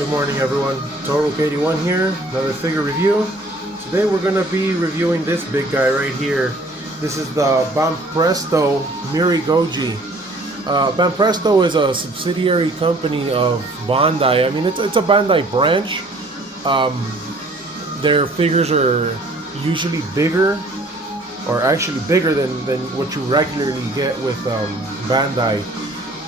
Good morning everyone, Total81 here, another figure review. Today we're going to be reviewing this big guy right here. This is the Banpresto MireGoji. Banpresto is a subsidiary company of Bandai. I mean, it's a Bandai branch. Their figures are usually bigger, or actually bigger than what you regularly get with Bandai.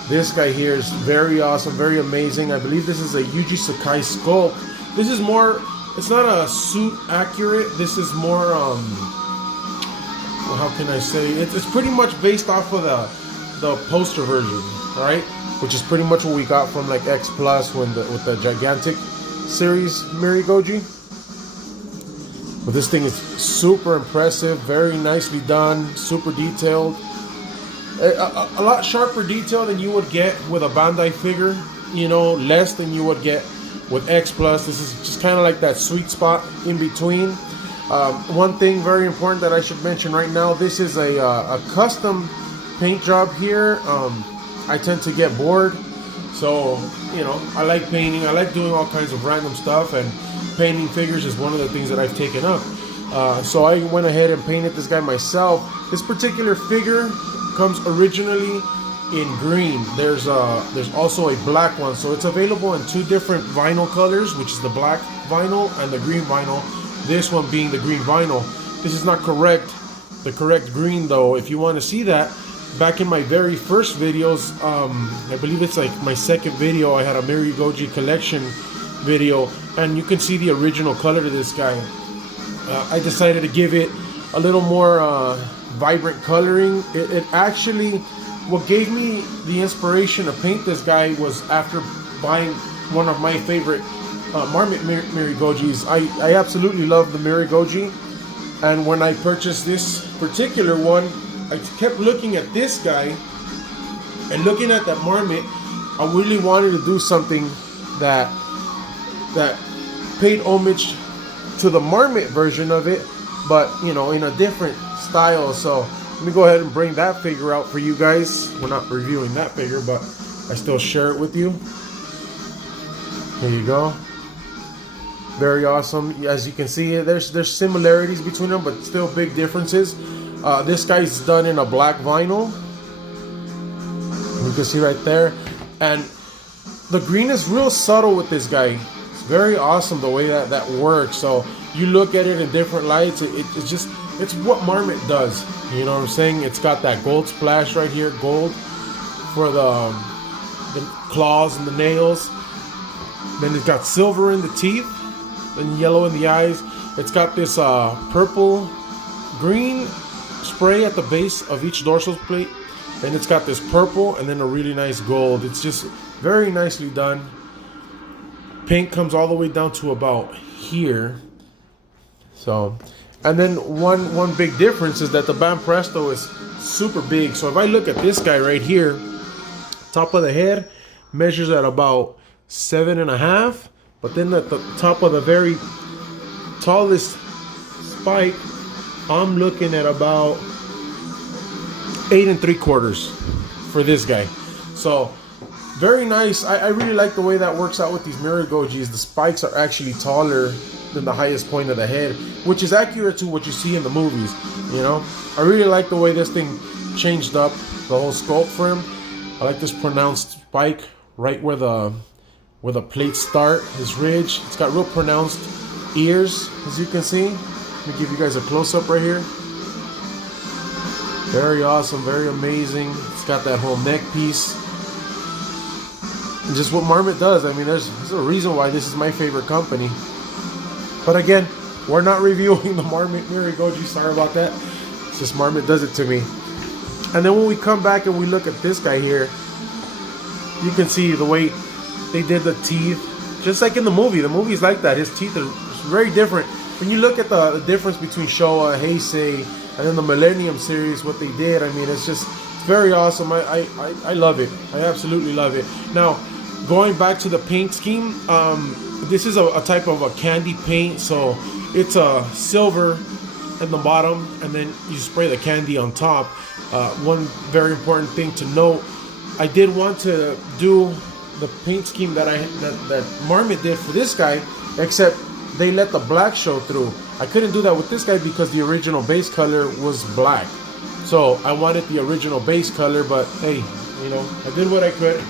This guy here is very awesome, very amazing. I believe this is a Yuji Sakai sculpt. This is more, it's not a suit accurate. This is more, well, how can I say? It's pretty much based off of the poster version, right? Which is pretty much what we got from like X Plus with the gigantic series MireGoji. But this thing is super impressive, very nicely done, super detailed. A lot sharper detail than you would get with a Bandai figure, you know, less than you would get with X Plus. This is just kind of like that sweet spot in between. One thing very important that I should mention right now, this is a custom paint job here. I tend to get bored, so, you know, I like painting. I like doing all kinds of random stuff, and painting figures is one of the things that I've taken up. So I went ahead and painted this guy myself. This particular figure comes originally in green. There's also a black one, so it's available in two different vinyl colors, which is the black vinyl and the green vinyl. This one being the green vinyl. This is not correct, the correct green though. If you want to see that, back in my very first videos, I believe it's like my second video, I had a MireGoji collection video, and you can see the original color to this guy. I decided to give it a little more vibrant coloring. It actually, what gave me the inspiration to paint this guy was after buying one of my favorite Marmot MireGojis. I absolutely love the MireGoji, and when I purchased this particular one, I kept looking at this guy and looking at that Marmot. I really wanted to do something that paid homage to the Marmot version of it, but you know, in a different style. So let me go ahead and bring that figure out for you guys. We're not reviewing that figure, but I still share it with you. Here you go. Very awesome. As you can see, there's similarities between them, but still big differences. This guy's done in a black vinyl. You can see right there, and the green is real subtle with this guy. It's very awesome the way that works. So you look at it in different lights. It's just, it's what Marmot does. You know what I'm saying? It's got that gold splash right here, gold for the claws and the nails. Then it's got silver in the teeth and yellow in the eyes. It's got this purple green spray at the base of each dorsal plate. Then it's got this purple and then a really nice gold. It's just very nicely done. Paint comes all the way down to about here. So, and then one big difference is that the Banpresto is super big. So if I look at this guy right here, top of the head measures at about 7.5, but then at the top of the very tallest spike, I'm looking at about 8 3/4 for this guy. So very nice. I really like the way that works out with these MireGojis. The spikes are actually taller than the highest point of the head, which is accurate to what you see in the movies. You know, I really like the way this thing changed up the whole sculpt for him. I like this pronounced spike right where the plates start, his ridge. It's got real pronounced ears, as you can see. Let me give you guys a close-up right here. Very awesome, very amazing. It's got that whole neck piece. And just what Marmot does. I mean, there's a reason why this is my favorite company. But again, we're not reviewing the Marmot MireGoji. Sorry about that. It's just Marmot does it to me. And then when we come back and we look at this guy here, you can see the way they did the teeth. Just like in the movie. The movie's like that. His teeth are very different. When you look at the difference between Showa, Heisei, and then the Millennium series, what they did, I mean, it's very awesome. I love it. I absolutely love it. Now, going back to the paint scheme, this is a type of a candy paint. So it's a silver in the bottom, and then you spray the candy on top. One very important thing to note, I did want to do the paint scheme that that Marmot did for this guy, except they let the black show through. I couldn't do that with this guy because the original base color was black. So I wanted the original base color, but hey, you know, I did what I could.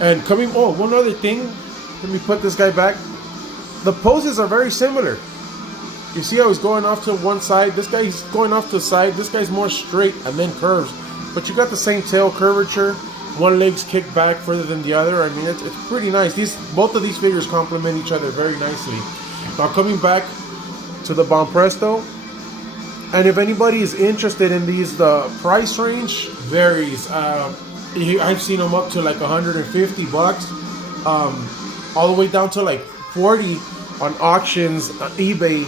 And one other thing, let me put this guy back. The poses are very similar. You see how he's going off to one side? This guy's going off to the side. This guy's more straight and then curves. But you got the same tail curvature. One leg's kicked back further than the other. I mean, it's pretty nice. Both of these figures complement each other very nicely. Now coming back to the Banpresto, and if anybody is interested in these, the price range varies. I've seen them up to like 150 bucks, all the way down to like 40 on auctions, eBay,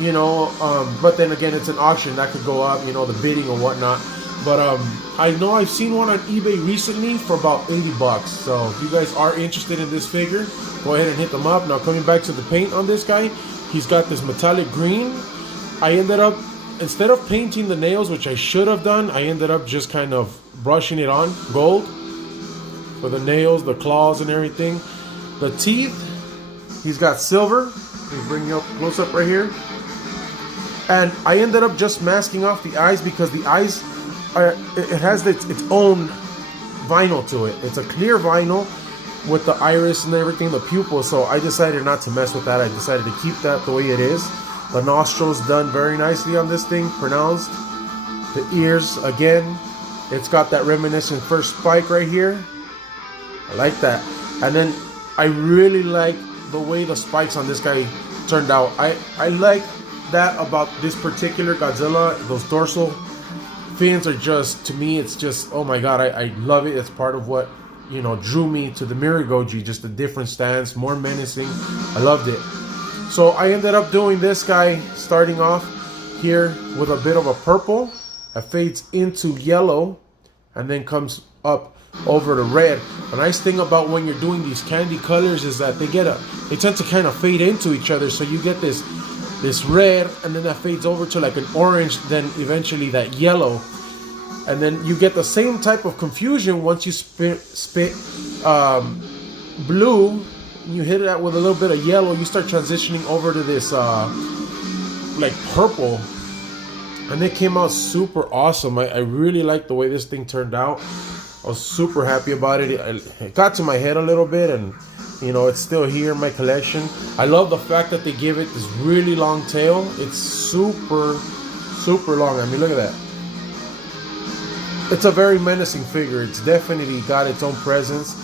you know. But then again, it's an auction that could go up, you know, the bidding or whatnot. But I know I've seen one on eBay recently for about 80 bucks. So if you guys are interested in this figure, go ahead and hit them up. Now coming back to the paint on this guy, he's got this metallic green. I ended up, instead of painting the nails, which I should have done, I ended up just kind of brushing it on gold for the nails, the claws and everything. The teeth, he's got silver. Let me bring you up close up right here. And I ended up just masking off the eyes because the eyes it has its own vinyl to it. It's a clear vinyl with the iris and everything, the pupil. So I decided not to mess with that. I decided to keep that the way it is. The nostrils done very nicely on this thing, pronounced. The ears, again, it's got that reminiscent first spike right here. I like that. And then I really like the way the spikes on this guy turned out. I like that about this particular Godzilla. Those dorsal fins are just, to me, it's just, oh my god, I love it. It's part of what, you know, drew me to the MireGoji, just a different stance, more menacing. I loved it. So I ended up doing this guy, starting off here with a bit of a purple that fades into yellow and then comes up over to red. The nice thing about when you're doing these candy colors is that they tend to kind of fade into each other. So you get this red, and then that fades over to like an orange, then eventually that yellow, and then you get the same type of confusion once you spit blue. You hit it out with a little bit of yellow, you start transitioning over to this like purple, and it came out super awesome. I really like the way this thing turned out. I was super happy about it. It got to my head a little bit, and you know, it's still here in my collection. I love the fact that they give it this really long tail. It's super long. I mean, look at that. It's a very menacing figure. It's definitely got its own presence.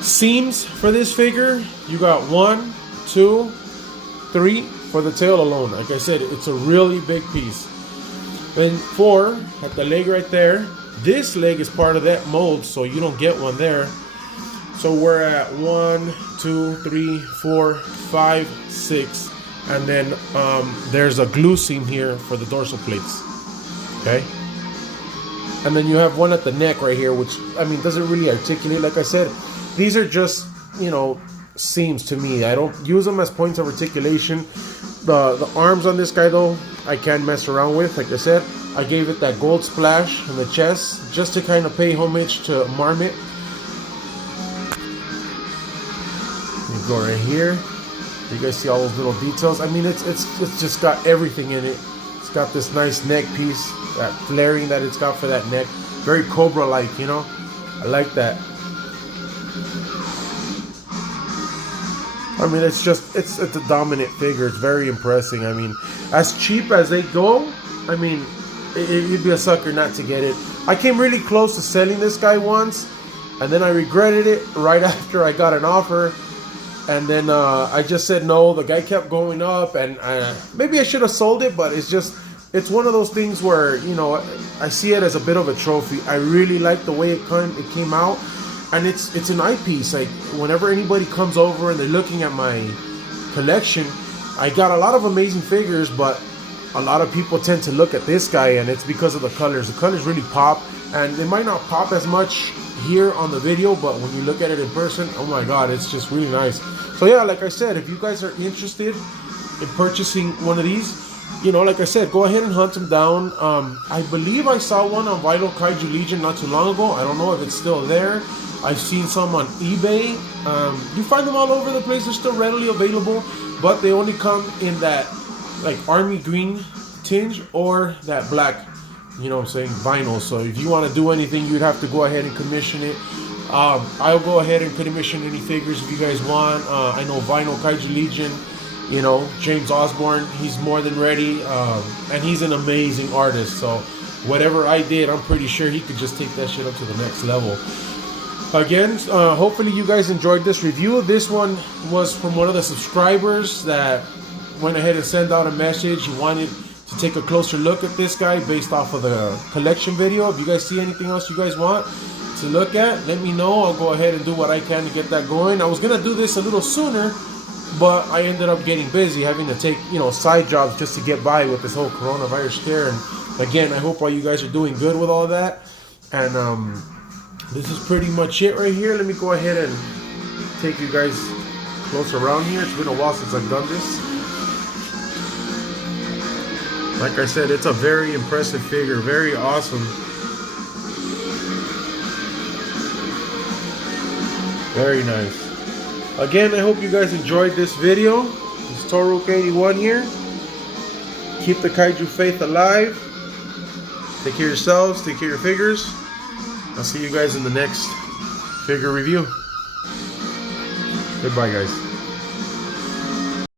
Seams for this figure, you got 1, 2, 3 for the tail alone. Like I said, it's a really big piece. Then 4 at the leg right there. This leg is part of that mold, so you don't get one there. So we're at 1, 2, 3, 4, 5, 6, and then there's a glue seam here for the dorsal plates. Okay, and then you have one at the neck right here, which, I mean, doesn't really articulate. Like I said, these are just, you know, seams to me. I don't use them as points of articulation. The arms on this guy, though, I can mess around with. Like I said, I gave it that gold splash in the chest just to kind of pay homage to Marmot. You go right here. You guys see all those little details. I mean, it's just got everything in it. It's got this nice neck piece, that flaring that it's got for that neck. Very Cobra-like, you know. I like that. I mean, it's a dominant figure. It's very impressive. I mean, as cheap as they go, I mean, you'd be a sucker not to get it. I came really close to selling this guy once, and then I regretted it right after I got an offer. And then I just said no. The guy kept going up, and maybe I should have sold it, but it's one of those things where, you know, I see it as a bit of a trophy. I really like the way it came out, and it's an eyepiece. Like, whenever anybody comes over and they're looking at my collection, I got a lot of amazing figures, but a lot of people tend to look at this guy, and it's because of the colors. The colors really pop, and they might not pop as much here on the video, but when you look at it in person, oh my god, it's just really nice. So yeah, like I said, if you guys are interested in purchasing one of these, you know, like I said, go ahead and hunt them down. I believe I saw one on Vital Kaiju Legion not too long ago. I don't know if it's still there. I've seen some on eBay. You find them all over the place. They're still readily available, but they only come in that like army green tinge or that black, you know what I'm saying, vinyl. So if you want to do anything, you'd have to go ahead and commission it. I'll go ahead and commission any figures if you guys want. I know Vinyl Kaiju Legion, you know, James Osborne, he's more than ready, and he's an amazing artist. So whatever I did, I'm pretty sure he could just take that shit up to the next level. Again, hopefully you guys enjoyed this review. This one was from one of the subscribers that went ahead and sent out a message. He wanted to take a closer look at this guy based off of the collection video. If you guys see anything else you guys want to look at, let me know. I'll go ahead and do what I can to get that going. I was gonna do this a little sooner, but I ended up getting busy, having to take, you know, side jobs just to get by with this whole coronavirus scare. And again, I hope all you guys are doing good with all that. And this is pretty much it right here. Let me go ahead and take you guys close around here. It's been a while since I've done this. Like I said, it's a very impressive figure, very awesome. Very nice. Again, I hope you guys enjoyed this video. It's Toruk81 here. Keep the kaiju faith alive. Take care of yourselves, take care of your figures. I'll see you guys in the next figure review. Goodbye, guys.